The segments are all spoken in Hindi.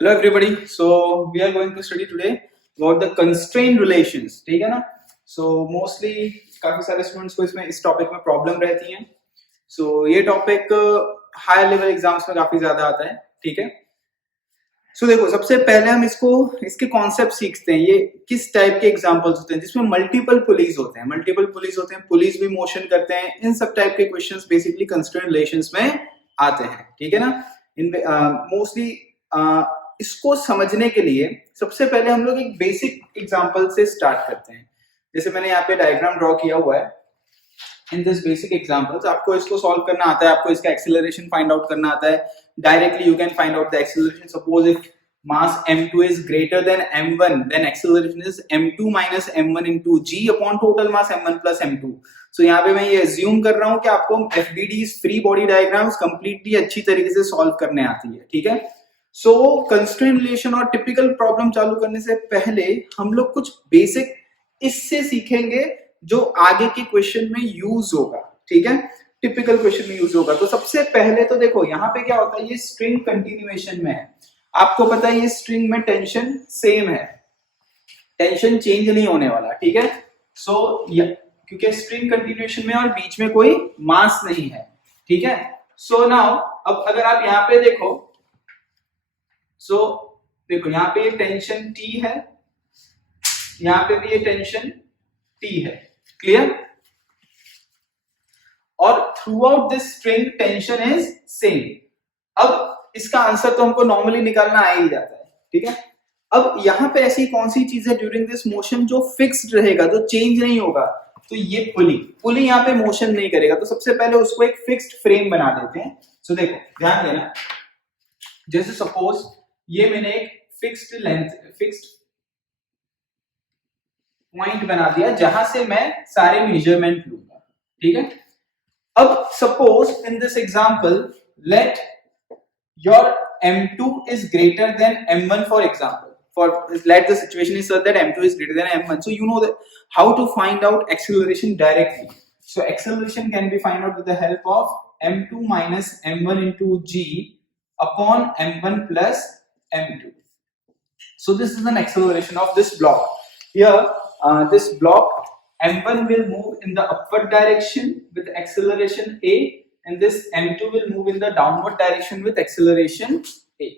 Hello everybody. So we are going to study today about the constraint relations. ठीक है ना? So mostly काफी सारे स्टूडेंट्स को इसमें इस टॉपिक में प्रॉब्लम रहती है. So ये टॉपिक हायर लेवल एग्जाम्स में काफी ज्यादा आता है. ठीक है. सो देखो, सबसे पहले हम इसके कॉन्सेप्ट सीखते हैं. ये किस टाइप के एग्जांपल्स होते हैं जिसमें मल्टीपल पुलीज होते हैं. पुलिस भी मोशन करते हैं. इन सब टाइप के क्वेश्चंस बेसिकली कंस्ट्रेंट रिलेशंस में आते हैं. ठीक है ना? इन मोस्टली इसको समझने के लिए सबसे पहले हम लोग एक बेसिक एग्जांपल से स्टार्ट करते हैं. जैसे मैंने यहाँ पे डायग्राम ड्रॉ किया हुआ है. इन दिस बेसिक एग्जांपल्स आपको इसको सॉल्व करना आता है, आपको इसका एक्सेलरेशन फाइंड आउट करना आता है. Directly you can find out the acceleration. Suppose if mass m2 is greater than m1, then acceleration is m2 minus m1 into g upon total mass m1 plus m2. So यहाँ पे मैं ये assume कर रहा हूँ कि आपको FBD's free body diagrams completely अच्छी तरीके से solve करने आती है. ठीक है? So constraint relation और typical problem चालू करने से पहले हम लोग कुछ basic इससे सीखेंगे जो आगे के क्वेश्चन में यूज होगा. ठीक है? टिपिकल क्वेश्चन में यूज होगा. तो सबसे पहले तो देखो यहाँ पे क्या होता है, ये स्ट्रिंग कंटिन्यूएशन में है. आपको पता है ये स्ट्रिंग में टेंशन सेम है, टेंशन चेंज नहीं होने वाला. ठीक है? सो क्योंकि स्ट्रिंग कंटिन्यूएशन में और बीच में कोई मास नहीं है. ठीक है? सो नाउ अब अगर आप यहाँ पे देखो, देखो यहाँ पे टेंशन T है, यहाँ पे भी ये टेंशन T है. क्लियर? और through out this string tension is same. अब इसका आंसर तो हमको नॉर्मली निकालना आ ही जाता है. ठीक है? अब यहां पे ऐसी कौन सी चीज है ड्यूरिंग दिस मोशन जो फिक्स्ड रहेगा, जो चेंज नहीं होगा? तो ये पुली यहाँ पे मोशन नहीं करेगा. तो सबसे पहले उसको एक फिक्स्ड फ्रेम बना देते हैं. सो देखो ध्यान देना, जैसे सपोज ये मैंने एक फिक्स्ड लेंथ, फिक्स्ड पॉइंट बना दिया जहां से मैं सारे मेजरमेंट लूंगा. ठीक है? अब suppose in this example let your m2 is greater than m1, for example. Let the situation is such that m2 is greater than m1. So you know that how to find out acceleration directly. So acceleration can be found out with the help of m2 minus m1 into g upon m1 plus m2. So this is an acceleration of this block. Here this block m1 will move in the upward direction with acceleration a, and this m2 will move in the downward direction with acceleration a.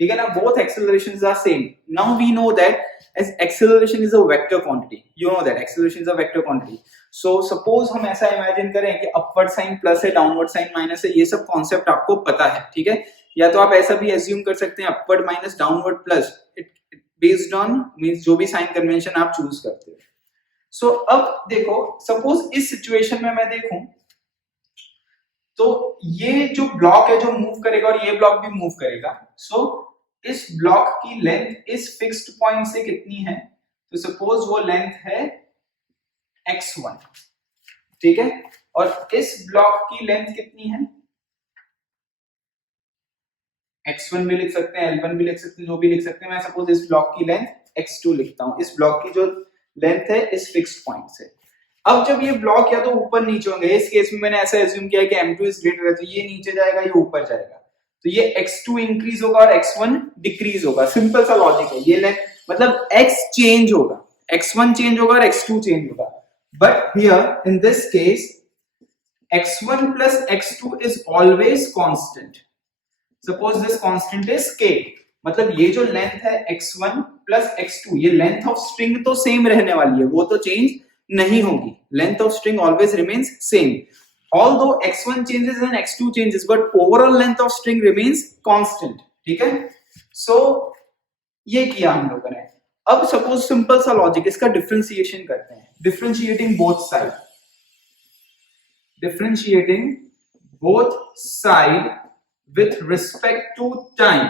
ठीक है ना? Both accelerations are same. Now we know that as acceleration is a vector quantity. You know that acceleration is a vector quantity. So suppose हम ऐसा imagine करें कि upward sign plus है, downward sign minus है. ये सब concept आपको पता है. ठीक है? या तो आप ऐसा भी assume कर सकते हैं upward minus downward plus. It based on means जो भी sign convention आप choose करते हो. सो अब देखो, सपोज इस सिचुएशन में मैं देखूं तो ये जो ब्लॉक है जो मूव करेगा और ये ब्लॉक भी मूव करेगा. सो इस ब्लॉक की लेंथ इस फिक्स्ड पॉइंट से कितनी है? तो सपोज वो लेंथ है x1. ठीक है? और इस ब्लॉक की लेंथ कितनी है? x1 भी लिख सकते हैं, l1 भी लिख सकते हैं, जो भी लिख सकते हैं. मैं सपोज इस ब्लॉक की लेंथ x2 लिखता हूं. इस ब्लॉक की जो लेंथ है इस फिक्स्ड पॉइंट से. अब जब ये ब्लॉक या तो ऊपर नीचे होंगे, इस केस में मैंने ऐसा एज्यूम किया कि m2 इज ग्रेटर है, तो ये नीचे जाएगा, ये ऊपर जाएगा. तो ये x2 इंक्रीज होगा और x1 डिक्रीज होगा. सिंपल सा लॉजिक है. ये लेंथ मतलब x चेंज होगा, x1 चेंज होगा और x2 चेंज होगा. But here in this case x1 plus x2 is always constant. Suppose this constant is k. मतलब ये जो लेंथ है x1 प्लस x2, ये लेंथ ऑफ स्ट्रिंग तो सेम रहने वाली है, वो तो चेंज नहीं होगी. Length of string always remains same. Although x1 changes and x2 changes, but overall length of string remains constant. ठीक है? सो ये किया हम लोगों ने. अब सपोज सिंपल सा लॉजिक, इसका डिफरेंशिएशन करते हैं. Differentiating both side, differentiating both side with respect to time.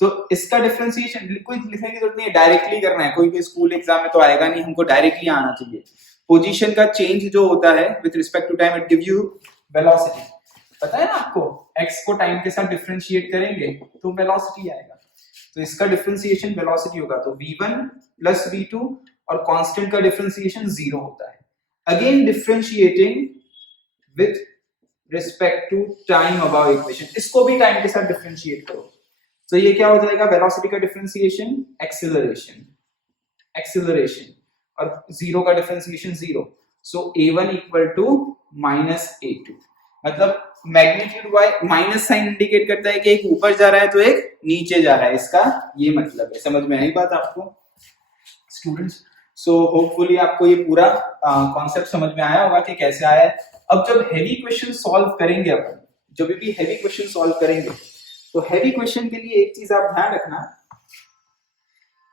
तो इसका डिफरेंशिएशन कोई लिखने की जरूरत नहीं है, डायरेक्टली करना है. कोई स्कूल एग्जाम में तो आएगा नहीं, हमको डायरेक्टली आना चाहिए. पोजीशन का चेंज जो होता है with respect to time, it give you velocity. पता है ना आपको, x को टाइम के साथ डिफरेंशिएट करेंगे तो वेलोसिटी आएगा. तो इसका डिफरेंशिएशन वेलोसिटी होगा. तो v1 प्लस v2 और कांस्टेंट का डिफरेंशिएशन 0 होता है. Again differentiating with respect to time above equation, इसको भी टाइम के साथ डिफरेंशिएट करो. तो ये क्या हो जाएगा, वेलोसिटी का डिफरेंशिएशन एक्सीलरेशन, एक्सीलरेशन, और जीरो का differentiation zero, so a1 equal to minus a2, मतलब magnitude why minus sign indicate करता है कि एक ऊपर जा रहा है तो एक नीचे जा रहा है, इसका ये मतलब है। समझ में आई बात आपको स्टूडेंट्स? सो होपफुली आपको ये पूरा कॉन्सेप्ट समझ में आया होगा कि कैसे आया है। अब जब हैवी क्वेश्चन सॉल्व करेंगे अपन, जब भी हैवी क्वेश्चन सॉल्व करेंगे, तो हैवी क्वेश्चन के लिए एक चीज आप ध्यान रखना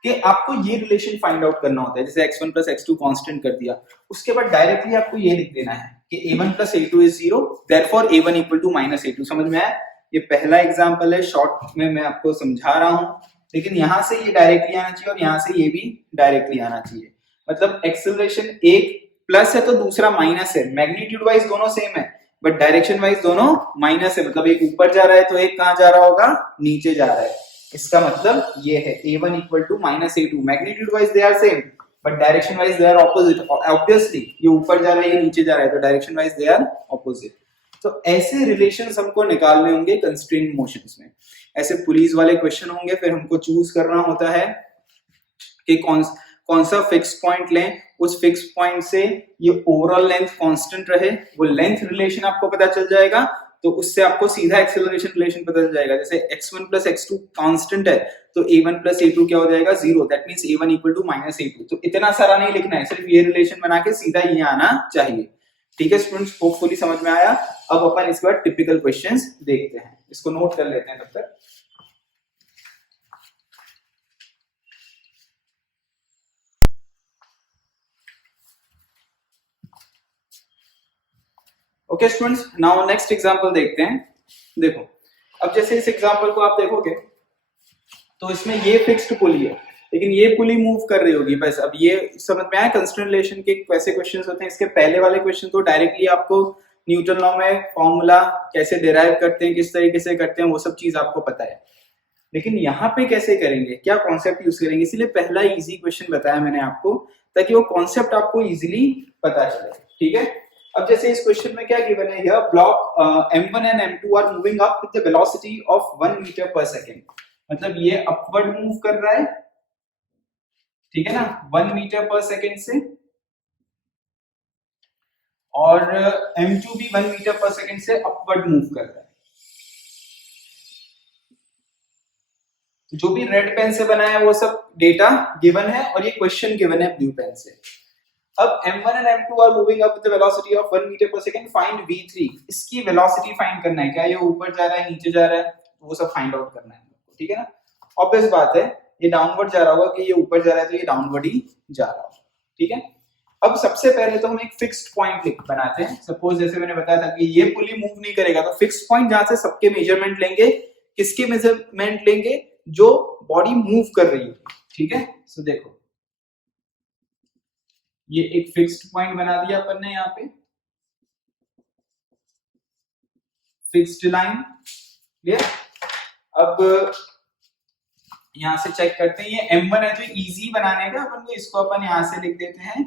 कि आपको ये रिलेशन फाइंड आउट करना होता है। जैसे x1 प्लस x2 कांस्टेंट कर दिया, उसके बाद डायरेक्टली आपको ये लिख देना है कि a1 plus a2 is zero, therefore a1 equal to minus a2। समझ में आया? ये पहला एग्जांपल है, शॉर्ट में मैं आपको समझा रहा हूं, लेकिन यहां से ये डायरेक्टली आना चाहिए और यहां से ये भी डायरेक्टली आना चाहिए। मतलब एक्सेलरेशन एक प्लस है तो दूसरा माइनस है, मैग्नीट्यूड वाइज दोनों सेम है बट डायरेक्शन वाइज दोनों माइनस है, मतलब एक ऊपर जा रहा है तो एक कहां जा रहा होगा, नीचे जा रहा है। इसका मतलब ये है a1 equal to minus a2, magnitude wise they are same but direction wise they are opposite. Obviously ये ऊपर जा रहा है ये नीचे जा रहा है, तो direction wise they are opposite. तो ऐसे रिलेशंस हमको निकालने होंगे कंस्ट्रेंट मोशंस में। ऐसे पुलिस वाले क्वेश्चन होंगे, फिर हमको चूज करना होता है कि कौन सा फिक्स पॉइंट लें, उस फिक्स पॉइंट से ये ओवरऑल लेंथ कांस्टेंट रहे, वो लेंथ रिलेशन आपको पता चल जाएगा, तो उससे आपको सीधा एक्सेलरेशन रिलेशन पता चल जाएगा। जैसे x1 प्लस x2 कांस्टेंट है तो a1 प्लस a2 क्या हो जाएगा, zero, that means a1 equal to minus a2। तो इतना सारा नहीं लिखना है, सिर्फ ये रिलेशन बना के सीधा ये आना चाहिए। ठीक है स्टूडेंट्स, होपफुली समझ में आया। अब अपन इसके बाद टिपिकल क्वेश्चंस देखते हैं, इसको नोट कर लेते हैं तब तक। Okay students, now next example देखते हैं। देखो अब जैसे इस एग्जांपल को आप देखोगे तो इसमें ये फिक्स्ड पुली है, लेकिन ये पुली मूव कर रही होगी बस। अब ये समझ में आया कंस्ट्रेंट रिलेशन के कैसे क्वेश्चंस होते हैं। इसके पहले वाले क्वेश्चन तो डायरेक्टली आपको न्यूटन लॉ में फॉर्मूला कैसे डिराइव करते हैं, किस तरीके से करते हैं, वो सब चीज आपको पता है। लेकिन यहाँ पे कैसे करेंगे, क्या कॉन्सेप्ट यूज करेंगे, इसीलिए पहला इजी क्वेश्चन बताया मैंने आपको, ताकि वो कॉन्सेप्ट आपको इजीली पता चले। ठीक है, अब जैसे इस क्वेश्चन में क्या गिवन है, यह block m1 and m2 are moving up with the velocity of 1 meter per second. मतलब ये अपवर्ड मूव कर रहा है, ठीक है ना, 1 मीटर पर सेकेंड से, और m2 भी 1 मीटर पर सेकेंड से अपवर्ड मूव कर रहा है। जो भी रेड पेन से बनाया है वो सब डेटा गिवन है, और ये क्वेश्चन गिवन है ब्लू पेन से। अब m1 and m2 are moving up with the velocity of 1 meter per second, find v3। इसकी वेलोसिटी फाइंड करना है, क्या ये ऊपर जा रहा है नीचे जा रहा है, वो सब फाइंड आउट करना है। ठीक है ना, ऑब्वियस बात है, ये डाउनवर्ड जा रहा होगा कि ये ऊपर जा रहा है तो ये डाउनवर्ड ही जा रहा होगा। ठीक है, अब सबसे पहले तो हम एक फिक्स्ड पॉइंट बनाते हैं। सपोज जैसे मैंने बताया था कि ये पुली मूव नहीं करेगा, तो फिक्स्ड पॉइंट जहां से सबके मेजरमेंट लेंगे, किसके मेजरमेंट लेंगे, जो बॉडी मूव कर रही है। ठीक है, सो देखो ये एक फिक्स्ड पॉइंट बना दिया अपन ने, यहाँ पे फिक्स्ड लाइन। क्लियर, अब यहां से चेक करते हैं, ये m1 है तो इजी बनाने का अपन को, इसको अपन यहां से लिख देते हैं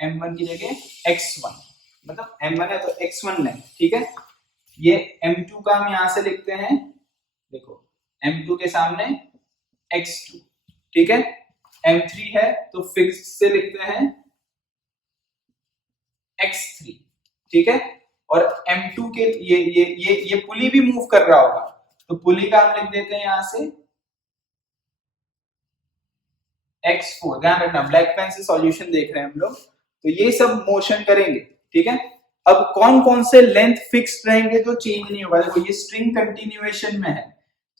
m1 की जगह x1, मतलब m1 है तो x1 लें। ठीक है, ये m2 का हम यहां से लिखते हैं, देखो m2 के सामने x2। ठीक है, m3 है तो फिक्स्ड से लिखते हैं x3। ठीक है, और m2 के ये पुली भी मूव कर रहा होगा, तो पुली का हम लिख देते हैं यहां से x4। ध्यान रखना, ब्लैक पेन से सॉल्यूशन देख रहे हैं हम लोग, तो ये सब मोशन करेंगे। ठीक है, अब कौन कौन से लेंथ फिक्स्ड रहेंगे जो चेंज नहीं होगा, देखो ये स्ट्रिंग कंटिन्यूएशन में है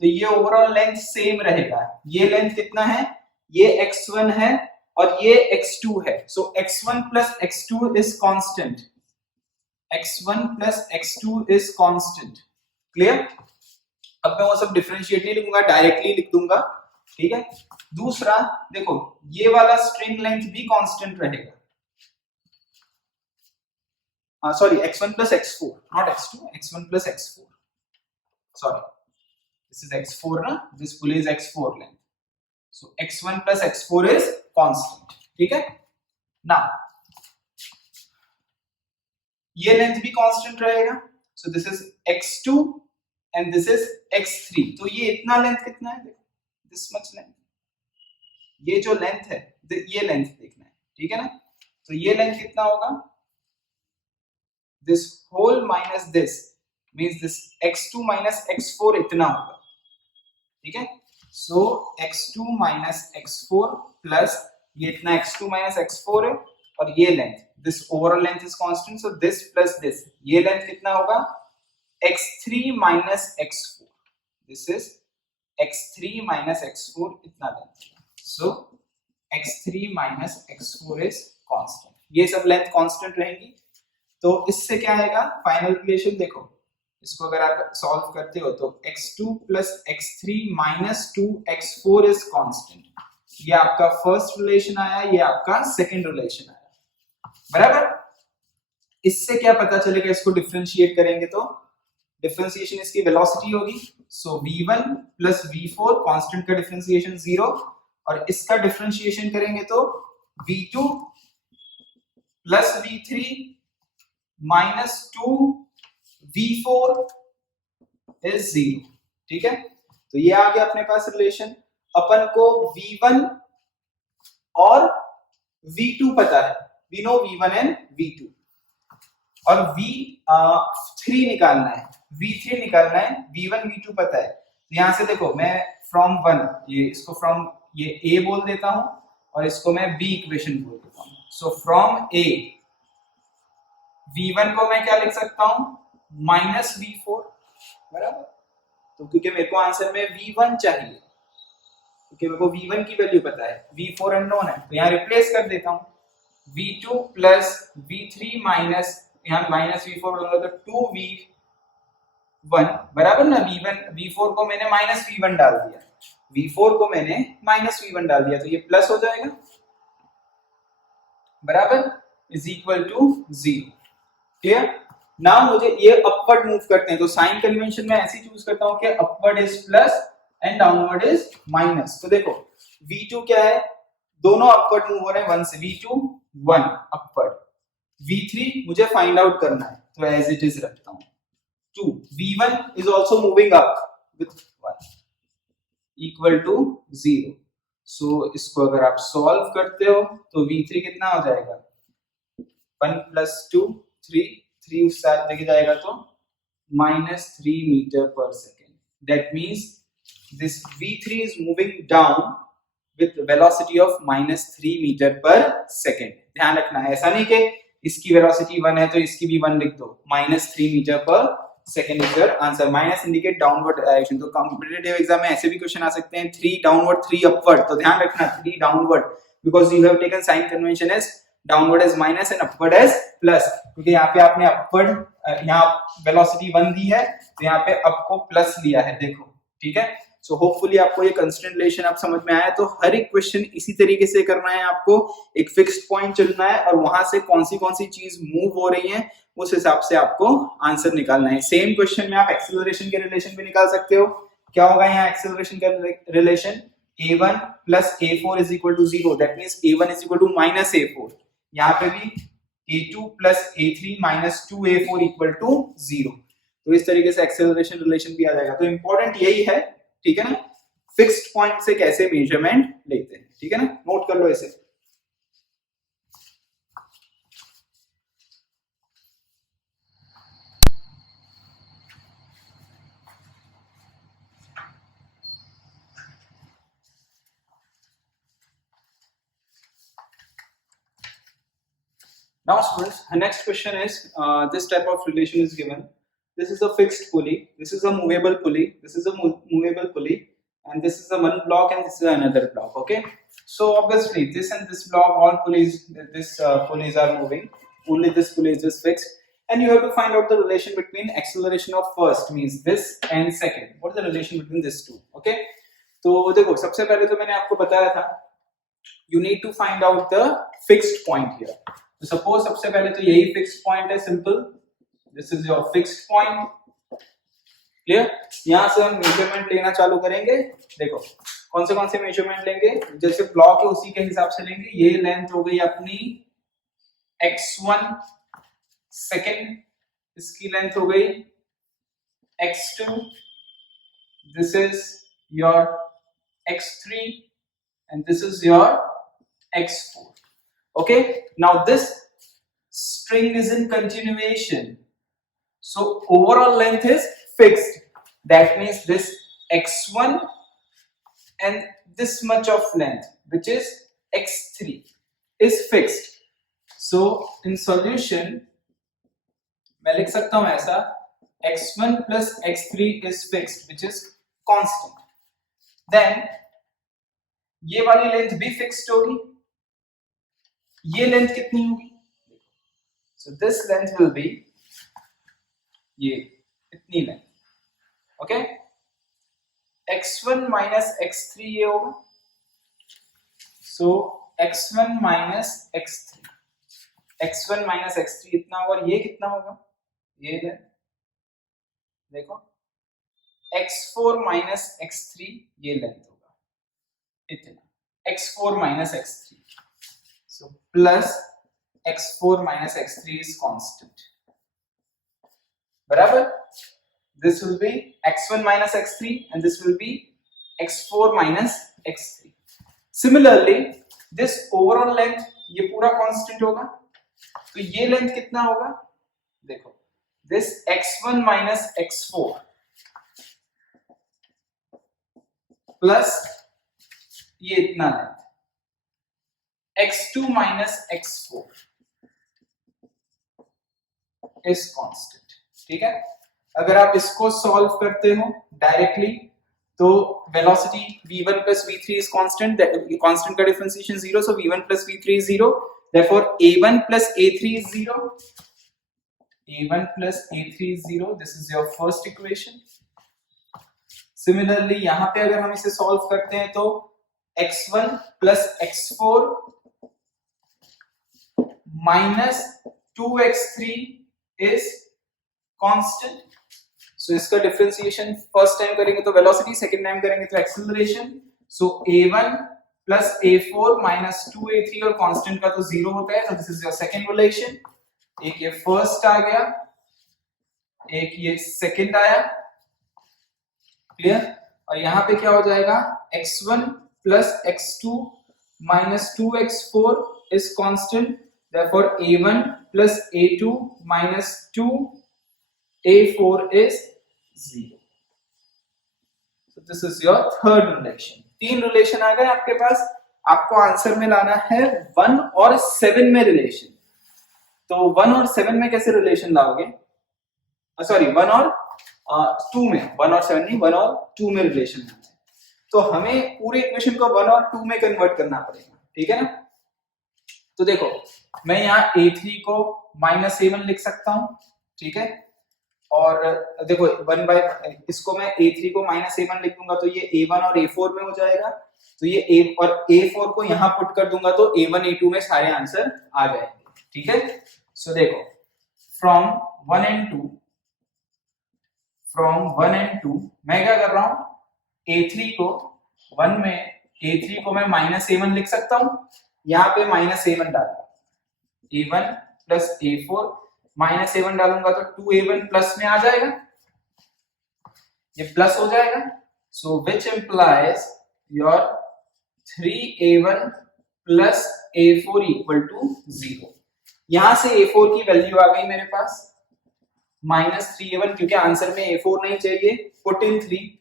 तो ये ओवरऑल लेंथ सेम रहेगा। ये लेंथ कितना है, ये x1 है और ये x2 है, सो x1 plus x2 is constant, x1 plus x2 is constant. Clear, अब मैं वो सब डिफरेंशिएट नहीं लिखूंगा, डायरेक्टली लिख दूंगा। ठीक है, दूसरा देखो ये वाला स्ट्रिंग लेंथ भी कांस्टेंट रहेगा, sorry x1 plus x4 not x2, x1 plus x4, sorry this is x4 ना, this pulley is x4 length, so x1 plus x4 is constant। ठीक है, now ये लेंथ भी कांस्टेंट रहेगा, so this is x2 and this is x3. तो ये इतना लेंथ कितना है, देखो this much length, ये जो लेंथ है ये लेंथ देखना है, ठीक है ना। तो ये लेंथ कितना होगा, this whole minus this means this x2 minus x4 इतना होगा, ठीक है। so x2 minus x4 plus ये इतना x2 minus x4 है, और ये length, this overall length is constant, so this plus this, ये लेंथ कितना होगा, x3 minus x4, this is x3 minus x4 इतना length, so x3 minus x4 is constant, ये सब लेंथ कांस्टेंट रहेंगी। तो इससे क्या आएगा फाइनल रिलेशन, देखो इसको अगर आप सॉल्व करते हो तो x2 plus x3 minus 2x4 is constant, ये आपका फर्स्ट रिलेशन आया, ये आपका सेकंड रिलेशन आया, बराबर। इससे क्या पता चलेगा, इसको डिफरेंशिएट करेंगे तो डिफरेंशिएशन इसकी वेलोसिटी होगी, सो v1 plus v4 कांस्टेंट का डिफरेंशिएशन 0, और इसका डिफरेंशिएशन करेंगे तो v2 plus v3 minus 2 v4 is 0, ठीक है। तो ये आ गया अपने पास रिलेशन। अपन को v1 और v2 पता है, we know v1 and v2, और v3 निकालना है, v3 निकालना है, v1 v2 पता है। तो यहां से देखो मैं फ्रॉम 1, ये इसको फ्रॉम ये a बोल देता हूं, और इसको मैं b इक्वेशन बोल देता हूं। सो फ्रॉम a v1 को मैं क्या लिख सकता हूं, माइनस v4, बराबर। तो क्योंकि मेरे को आंसर में v1 चाहिए, क्योंकि मेरे को v1 की वैल्यू पता है, v4 अननोन है, तो यहाँ रिप्लेस कर देता हूं v2 प्लस v3 माइनस, यहाँ माइनस v4 बोलूंगा तो 2v1 बराबर ना, v4 को मैंने माइनस v1 डाल दिया, v4 को मैंने माइनस v1 डाल दिया, तो ये प्लस हो जाएगा, बराबर, is equal to 0, clear. Now मुझे ये अपवर्ड मूव करते हैं, तो साइन कन्वेंशन में ऐसे चूज करता हूं कि upward is plus and downward is minus. तो देखो v2 क्या है, दोनों अपवर्ड मूव हो रहे हैं 1 से, v2 1 अपवर्ड, v3 मुझे फाइंड आउट करना है, तो एज इट इज रखता हूं 2, v1 is also moving up with 1 equal to 0। So इसको अगर आप सॉल्व करते हो तो v3 कितना हो जाएगा, 1 plus 2 3 उस साइड लेके जाएगा तो -3 meter per second, that means this v3 is moving down with velocity of -3 meter per second. ध्यान रखना है, ऐसा नहीं कि इसकी वेलोसिटी 1 है तो इसकी भी 1 लिख दो, -3 meter per second is your answer. Minus indicate downward direction, तो कॉम्पिटिटिव एग्जाम में ऐसे भी क्वेश्चन आ सकते हैं 3 डाउनवर्ड 3 अपवर्ड, तो ध्यान रखना 3 downward, because you have taken sign convention as downward as minus and upward as plus, क्योंकि यहाँ पे आपने अपवर्ड, यहाँ वेलोसिटी 1 दी है तो यहाँ पे अप को प्लस लिया है, देखो, ठीक है। सो होपफुली आपको ये कंस्टेंट रिलेशन आप समझ में आया। तो हर एक क्वेश्चन इसी तरीके से करना है, आपको एक फिक्स्ड पॉइंट चुनना है और वहां से कौन सी चीज मूव हो रही है उस हिसाब से आपको आंसर निकालना है। सेम क्वेश्चन में आप एक्सेलरेशन के रिलेशन भी निकाल सकते हो। क्या होगा यहाँ एक्सेलरेशन का relation, a1 plus a4 is equal to 0, that means a1 is equal to minus a4, यहाँ पे भी a2 plus a3 minus 2a4 equal to 0। तो इस तरीके से एक्सेलरेशन रिलेशन भी आ जाएगा। तो इंपॉर्टेंट यही है, ठीक है ना, फिक्स्ड पॉइंट से कैसे मेजरमेंट लेते हैं, ठीक है ना, नोट कर लो इसे। Now students, the next question is, this type of relation is given. This is a fixed pulley, this is a movable pulley, this is a movable pulley, and this is a one block and this is another block, okay. So obviously this and this block, all pulleys, pulleys are moving, only this pulley is just fixed, and you have to find out the relation between acceleration of first, means this, and second. What is the relation between these two, okay. तो देखो सबसे पहले तो मैंने आपको बताया था, you need to find out the fixed point here. तो सपोज सबसे पहले तो यही फिक्स्ड पॉइंट है, simple, this is your fixed point, clear. यहां से हम मेजरमेंट लेना चालू करेंगे। देखो कौन से मेजरमेंट लेंगे, जैसे ब्लॉक है उसी के हिसाब से लेंगे। ये लेंथ हो गई अपनी x1 सेकेंड, इसकी लेंथ हो गई x2, this is your x3, and this is your x4. Okay, now this string is in continuation, so overall length is fixed. That means this x1 and this much of length, which is x3, is fixed. So in solution मैं लिख सकता हूं ऐसा, x1 plus x3 is fixed, which is constant. Then ये वाली लेंथ भी फिक्स्ड होगी. ये लेंथ कितनी होगी? So this length will be ये इतनी length. Okay, x1 minus x3 ये होगा. So x1 minus x3, x1 minus x3 इतना होगा. और ये कितना होगा? ये लेंथ देखो, x4 minus x3 ये लेंथ होगा इतना, x4 minus x3. So plus x4 minus x3 is constant. बराबर? This will be x1 minus x3 and this will be x4 minus x3. Similarly, this overall length ये पूरा constant होगा. तो ये लेंथ कितना होगा? देखो, this x1 minus x4 plus ये इतना length x2 minus x4 is constant. ठीक है, अगर आप इसको सॉल्व करते हो डायरेक्टली तो velocity v1 plus v3 is constant. Constant का differentiation 0, so v1 plus v3 is 0. Therefore a1 plus a3 is 0. a1 plus a3 is 0. This is your first equation. Similarly यहाँ पे अगर हम इसे सॉल्व करते हैं तो x1 plus x4 minus 2x3 is constant. So इसका डिफरेंशिएशन फर्स्ट टाइम करेंगे तो वेलोसिटी, सेकंड टाइम करेंगे तो एक्सेलरेशन. सो a1 plus a4 minus 2a3 और कांस्टेंट का तो 0 होता है. So this is your second relation. एक ये फर्स्ट आ गया, एक ये सेकंड आया. क्लियर? और यहाँ पे क्या हो जाएगा? x1 plus x2 minus 2x4 is constant. Therefore a1 plus a2 minus 2a4 is 0. So this is your third relation. तीन रिलेशन आ गए आपके पास. आपको आंसर में लाना है 1 और 7 में रिलेशन. तो 1 और 7 में कैसे रिलेशन लाओगे? सॉरी 1 और 2 में, 1 और 7 नहीं, 1 और 2 में रिलेशन लाना है. तो हमें पूरे इक्वेशन को 1 और 2 में कन्वर्ट करना पड़ेगा. ठीक है ना? तो देखो, मैं यहाँ a3 को माइनस a1 लिख सकता हूँ. ठीक है, और देखो 1 बाय इसको मैं a3 को माइनस a1 लिख दूंगा तो ये a1 और a4 में हो जाएगा. तो ये a और a4 को यहाँ पुट कर दूंगा तो a1 a2 में सारे आंसर आ जाएंगे. ठीक है, सो देखो, फ्रॉम 1 and 2 मैं क्या कर रहा हूँ? a3 को 1 में a3 को मैं माइनस a1 लिख सकता हूँ. यहाँ पे माइनस a1 डालूंगा, a1 plus a4 minus a1 डालूंगा तो 2a1 प्लस में आ जाएगा, ये प्लस हो जाएगा. So which implies your 3a1 plus a4 equal to 0. यहां से a4 की वैल्यू आ गई मेरे पास माइनस 3a1, क्योंकि आंसर में a4 नहीं चाहिए. Put in 3.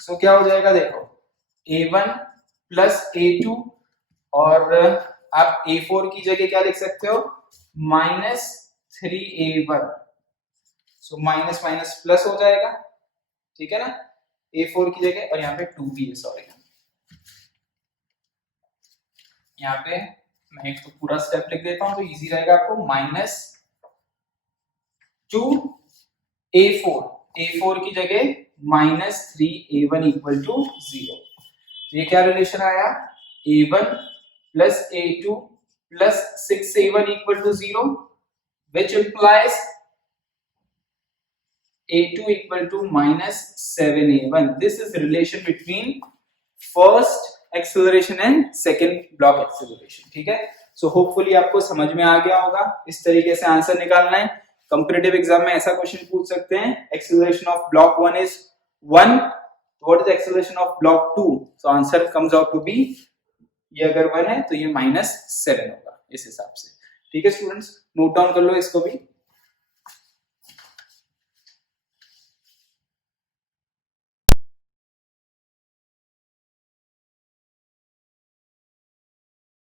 सो क्या हो जाएगा? देखो, a1 प्लस a2 और आप a4 की जगह क्या लिख सकते हो? Minus 3a1. So minus minus plus हो जाएगा. ठीक है ना? a4 की जगह, और यहाँ पे 2 भी है, सॉरी. यहाँ पे मैं एक तो पूरा स्टेप लिख देता हूं तो इजी रहेगा आपको. माइनस 2a4 की जगह माइनस 3a1 इक्वल टू 0. ये क्या रिलेशन आया? a1 plus a2 plus 6a1 equal to 0, which implies a2 equal to minus 7a1. This is the relation between first acceleration and second block acceleration. ठीक है, so hopefully आपको समझ में आ गया होगा. इस तरीके से आंसर निकालना है. कंपैरेटिव एग्जाम में ऐसा क्वेश्चन पूछ सकते हैं, acceleration of block 1 is 1, what is acceleration of block 2, so answer comes out to be, ये अगर 1 है तो ये -7 होगा इस हिसाब से। ठीक है स्टूडेंट्स, नोट डाउन कर लो इसको भी।